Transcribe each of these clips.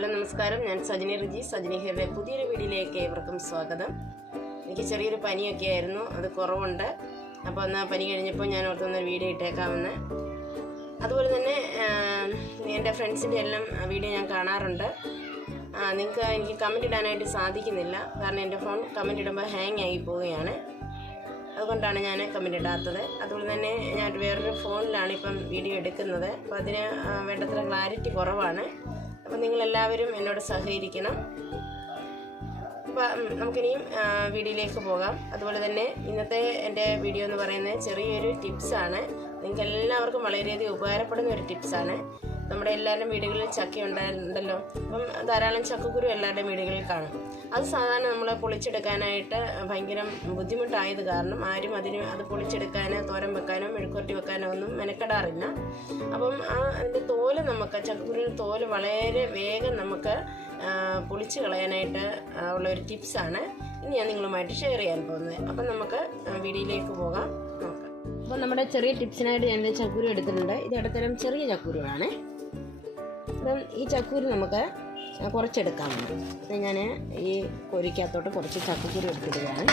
Hello നമസ്കാരം. ഞാൻ സജിനി റിജി. സജിനി ഹെയറിലെ പുതിയൊരു വീഡിയോയിലേക്ക് ഏവർക്കും സ്വാഗതം. എനിക്ക് ചെറിയൊരു പനിയൊക്കെ ആയിരുന്നു. അത് കുറവുണ്ട്. അപ്പോൾ എന്നാൽ പനി കഴിഞ്ഞപ്പോൾ ഞാൻ ഓർത്തൊന്ന് വീഡിയോ ഇട്ടേക്കാമെന്ന്. അതുപോലെ തന്നെ എന്റെ ഫ്രണ്ട്സിന്റെ എല്ലാം വീഡിയോ ഞാൻ കാണാറുണ്ട്. നിങ്ങൾക്ക് എനിക്ക് കമന്റ് ഇടാനായിട്ട് സാധിക്കുന്നില്ല. കാരണം എന്റെ ഫോൺ കമന്റ് ഇടുമ്പോൾ ഹാങ് ആയി പോവുകയാണ്. അതുകൊണ്ടാണ് ഞാൻ കമന്റ് ഇടാത്തത്. അതുപോലെ തന്നെ ഞാൻ വേറൊരു ഫോണിലാണ് ഇപ്പം വീഡിയോ എടുക്കുന്നത്. അപ്പോൾ അതിന് വേണ്ടത്ര ക്ലാരിറ്റി കുറവാണ്. അപ്പോൾ നിങ്ങളെല്ലാവരും എന്നോട് സഹകരിക്കണം. അപ്പോൾ നമുക്കിനിയും വീഡിയോയിലേക്ക് പോകാം. അതുപോലെ തന്നെ ഇന്നത്തെ എന്റെ വീഡിയോ എന്ന് പറയുന്നത് ചെറിയൊരു ടിപ്സാണ്. നിങ്ങൾക്ക് എല്ലാവർക്കും വളരെയധികം ഉപകാരപ്പെടുന്ന ഒരു ടിപ്സാണ്. നമ്മുടെ എല്ലാവരുടെയും വീടുകളിൽ ചക്ക ഉണ്ടായിരുന്നല്ലോ. അപ്പം ധാരാളം ചക്കക്കുരു എല്ലാവരുടെയും വീടുകളിൽ കാണും. അത് സാധാരണ നമ്മൾ പൊളിച്ചെടുക്കാനായിട്ട് ഭയങ്കര ബുദ്ധിമുട്ടായത് കാരണം ആരും അതിന് അത് പൊളിച്ചെടുക്കാനോ തോരൻ വെക്കാനോ മെഴുക്കുരട്ടി വെക്കാനോ ഒന്നും മെനക്കെടാറില്ല. അപ്പം ആ അതിന്റെ തോൽ നമുക്ക് ചക്കക്കുരുവിന്റെ തോൽ വളരെ വേഗം നമുക്ക് പൊളിച്ച് കളയാനായിട്ട് ഉള്ള ഒരു ടിപ്സാണ് ഇനി ഞാൻ നിങ്ങളുമായിട്ട് ഷെയർ ചെയ്യാൻ പോകുന്നത്. അപ്പം നമുക്ക് വീഡിയോയിലേക്ക് പോകാം. അപ്പോൾ നമ്മുടെ ചെറിയ ടിപ്സിനായിട്ട് ഞാൻ ചക്കുരു എടുത്തിട്ടുണ്ട്. ഇത് ഇടത്തരം ചെറിയ ചക്കുരുവാണ് അപ്പം ഈ ചക്കൂരി നമുക്ക് കുറച്ചെടുക്കാവുന്നു അപ്പം ഞാൻ ഈ കൊരിക്കകത്തോട്ട് കുറച്ച് ചക്കക്കുരു എടുത്തിടുകയാണ്.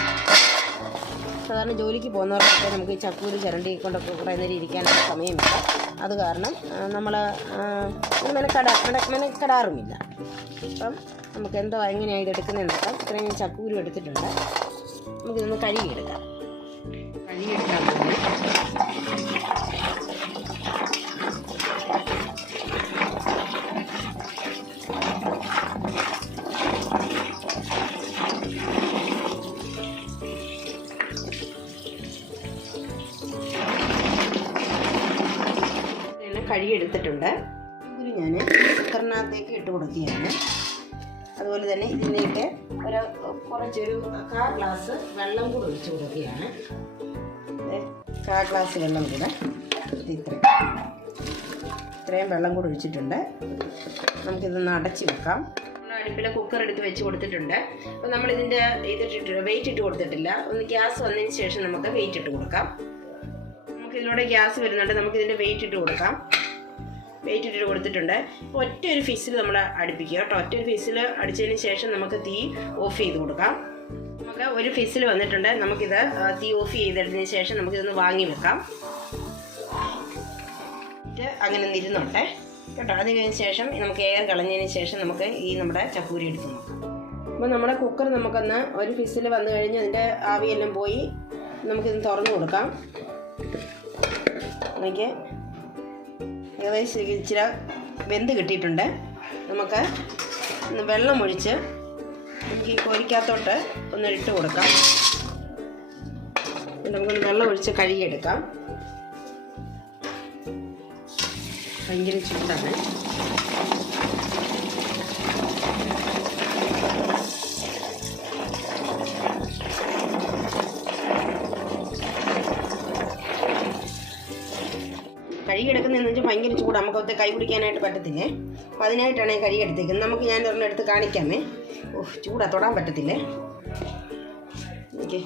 സാധാരണ ജോലിക്ക് പോകുന്നവർക്കൊക്കെ നമുക്ക് ഈ ചക്കൂരി ചിരണ്ടി കൊണ്ടൊക്കെ കുറേ നേരം ഇരിക്കാനുള്ള സമയമില്ല. അത് കാരണം നമ്മൾ മെനക്കട മെന- മെനക്കെടാറുമില്ല. അപ്പം നമുക്ക് എന്തോ എങ്ങനെയാണ് ഇത് എടുക്കുന്നതെന്ന് നോക്കാം. ഇത്രയും ചക്കൂരും എടുത്തിട്ടുണ്ട്. നമുക്കിതൊന്ന് കഴുകിയെടുക്കാം. കഴുകിയെടുക്കാൻ കഴുകിയെടുത്തിട്ടുണ്ട്. ഇതിന് ഞാൻ കുക്കറിനകത്തേക്ക് ഇട്ട് കൊടുക്കുകയാണ്. അതുപോലെ തന്നെ ഇതിലേക്ക് ഒരു കുറച്ചൊരു കാ ഗ്ലാസ് വെള്ളം കൂടെ ഒഴിച്ചു കൊടുക്കുകയാണ്. കാ ഗ്ലാസ് വെള്ളം കൂടെ. ഇത്ര ഇത്രയും. ഇത്രയും വെള്ളം കൂടെ ഒഴിച്ചിട്ടുണ്ട്. നമുക്കിതൊന്ന് അടച്ചു വെക്കാം. അടുപ്പിലെ കുക്കർ എടുത്ത് വെച്ച് കൊടുത്തിട്ടുണ്ട്. അപ്പോൾ നമ്മൾ ഇതിന്റെ ഇതിട്ടിട്ട് വെയിറ്റ് ഇട്ട് കൊടുത്തിട്ടില്ല. ഒന്ന് ഗ്യാസ് വന്നതിന് ശേഷം നമുക്ക് വെയിറ്റ് ഇട്ട് കൊടുക്കാം. നമുക്കിതിലൂടെ ഗ്യാസ് വരുന്നുണ്ട്. നമുക്കിതിന്റെ വെയിറ്റ് ഇട്ട് കൊടുക്കാം. വെയിറ്റ് ഇട്ടിട്ട് കൊടുത്തിട്ടുണ്ട്. ഇപ്പോൾ ഒറ്റ ഒരു ഫിസിൽ നമ്മൾ അടുപ്പിക്കുക കേട്ടോ. ഒറ്റ ഒരു ഫിസിൽ അടിച്ചതിന് ശേഷം നമുക്ക് തീ ഓഫ് ചെയ്ത് കൊടുക്കാം. നമുക്ക് ഒരു ഫിസിൽ വന്നിട്ടുണ്ട്. നമുക്കിത് തീ ഓഫ് ചെയ്തെടുത്തതിന് ശേഷം നമുക്കിതൊന്ന് വാങ്ങി വെക്കാം. അങ്ങനെ നിരുന്നോട്ടെ. കേട്ടോ അത് കഴിഞ്ഞ ശേഷം നമുക്ക് എയർ കളഞ്ഞതിന് ശേഷം നമുക്ക് ഈ നമ്മുടെ ചപ്പൂരി എടുത്ത് നോക്കാം. അപ്പോൾ നമ്മുടെ കുക്കർ നമുക്കൊന്ന് ഒരു ഫിസിൽ വന്നു കഴിഞ്ഞ് അതിന്റെ ആവിയെല്ലാം പോയി നമുക്കിത് തുറന്നു കൊടുക്കാം. എനിക്ക് ഏകദേശം ഇച്ചിരി വെന്ത് കിട്ടിയിട്ടുണ്ട്. നമുക്ക് വെള്ളം ഒഴിച്ച് നമുക്ക് ഈ കോരിക്കകത്തോട്ട് ഒന്ന് ഇട്ട് കൊടുക്കാം. നമുക്കൊന്ന് വെള്ളം ഒഴിച്ച് കഴുകിയെടുക്കാം. ഭയങ്കര ചൂടാണ്. കഴുകിയെടുക്കുന്നതെന്ന് വെച്ചാൽ ഭയങ്കര ചൂടാണ് അവിടുത്തെ കൈ പിടിക്കാനായിട്ട് പറ്റത്തില്ലേ? അപ്പം അതിനായിട്ടാണ് ഞാൻ കഴുകിയെടുത്തേക്കുന്നത് നമുക്ക് ഞാൻ ഒരെണ്ണം എടുത്ത് കാണിക്കാമേ. ഓഹ് ചൂടാ തൊടാൻ പറ്റത്തില്ലേ? ഓക്കെ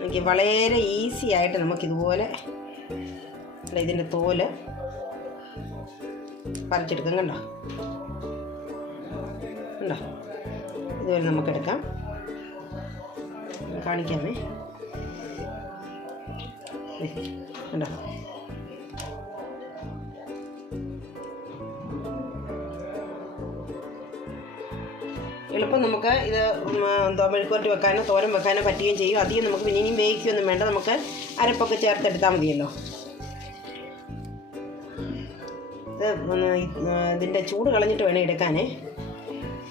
എനിക്ക് വളരെ ഈസി ആയിട്ട് നമുക്കിതുപോലെ അല്ല ഇതിന്റെ തോൽ പറിച്ചെടുക്കാം കണ്ടോ? കണ്ടോ? ഇതുപോലെ നമുക്കെടുക്കാം. കാണിക്കാമേ. കണ്ടോ? എളുപ്പം നമുക്ക് ഇത് എന്താ മെഴുക്കുവരട്ടി വെക്കാനോ തോരൻ വെക്കാനോ പറ്റുകയും ചെയ്യും. അധികം നമുക്ക് പിന്നെ ഇനിയും വേവിക്കുകയൊന്നും വേണ്ട. നമുക്ക് അരപ്പൊക്കെ ചേർത്തെടുത്താൽ മതിയല്ലോ. ഇത് ഇതിന്റെ ചൂട് കളഞ്ഞിട്ട് വേണം എടുക്കാനേ.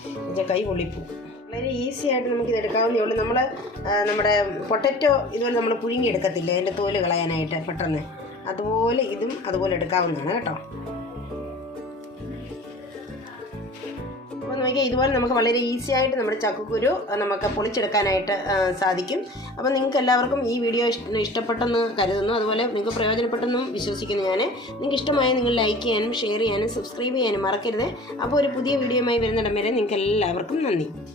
എന്നുവെച്ചാൽ കൈ പൊള്ളിപ്പോ. വളരെ ഈസി ആയിട്ട് നമുക്ക് ഇത് എടുക്കാവുന്നേ ഉള്ളൂ. നമ്മൾ നമ്മുടെ പൊട്ടറ്റോ ഇതുപോലെ നമ്മൾ പുഴുങ്ങിയെടുക്കത്തില്ലേ അതിന്റെ തോൽ കളയാനായിട്ട് പെട്ടെന്ന്. അതുപോലെ ഇതും അതുപോലെ എടുക്കാവുന്നതാണ് കേട്ടോ. അപ്പോൾ നോക്കിയാൽ ഇതുപോലെ നമുക്ക് വളരെ ഈസി ആയിട്ട് നമ്മുടെ ചക്കക്കുരു നമുക്ക് പൊളിച്ചെടുക്കാനായിട്ട് സാധിക്കും. അപ്പോൾ നിങ്ങൾക്ക് എല്ലാവർക്കും ഈ വീഡിയോ ഇഷ്- ഇഷ്ടപ്പെട്ടെന്ന് കരുതുന്നു. അതുപോലെ നിങ്ങൾക്ക് പ്രയോജനപ്പെട്ടെന്നും വിശ്വസിക്കുന്നു ഞാൻ നിങ്ങൾക്ക് ഇഷ്ടമായി നിങ്ങൾ ലൈക്ക് ചെയ്യാനും ഷെയർ ചെയ്യാനും സബ്സ്ക്രൈബ് ചെയ്യാനും മറക്കരുത്. അപ്പോൾ ഒരു പുതിയ വീഡിയോയുമായി വരുന്നിടം വരെ നിങ്ങൾക്ക് എല്ലാവർക്കും നന്ദി.